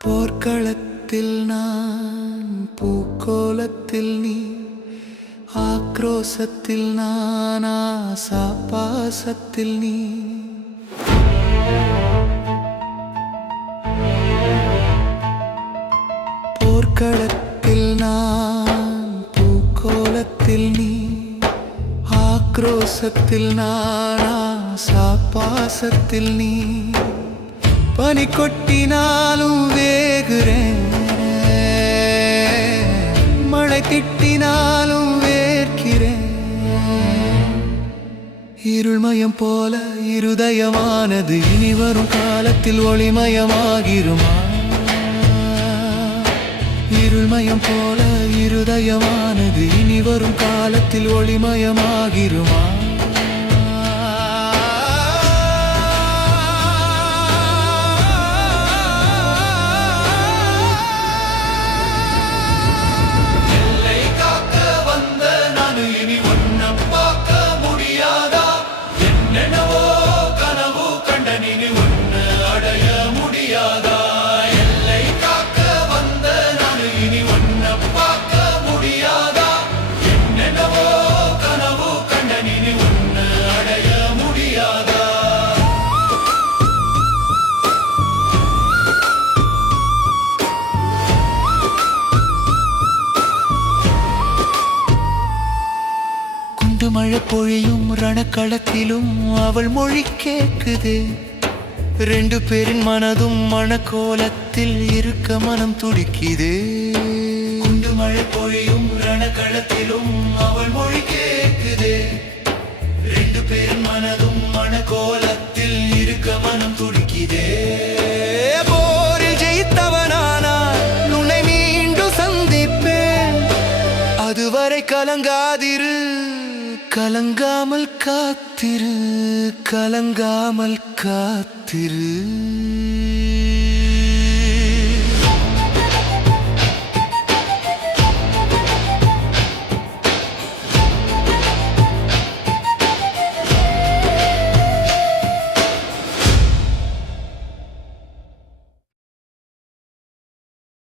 போர்க்களத்தில் நான் பூக்கோலத்தில் நீ ஆக்ரோசத்தில் நான் ஆசாபாசத்தில் நீ. போர்க்களத்தில் நான் பூக்கோலத்தில் நீ ஆக்ரோசத்தில் நானா சாப்பாசத்தில் நீ. பனி கொட்டினாலும் வேகுறேன். மழை திட்டினாலும் வேர்க்கிறேன். இருள்மயம் போல இருதயமானது இனி வரும் காலத்தில் ஒளிமயமாகிருமா? இருள்மயம் போல இருதயமானது இனி வரும் காலத்தில் ஒளிமயமாகிருமா? மழை பொழியும் ரணக்களத்திலும் அவள் மொழி கேட்குது. ரெண்டு பேரின் மனதும் மனக்கோலத்தில் இருக்க மனம் துடிக்குது. குண்டு மழை பொழியும் ரணக்களத்திலும் அவள் மொழி கேட்குது. ரெண்டு பேரின் மனதும் மனக்கோலத்தில் இருக்க மனம் துடிக்குதே. கலங்காதிரு. கலங்காமல் காத்திரு கலங்காமல் காத்திரு.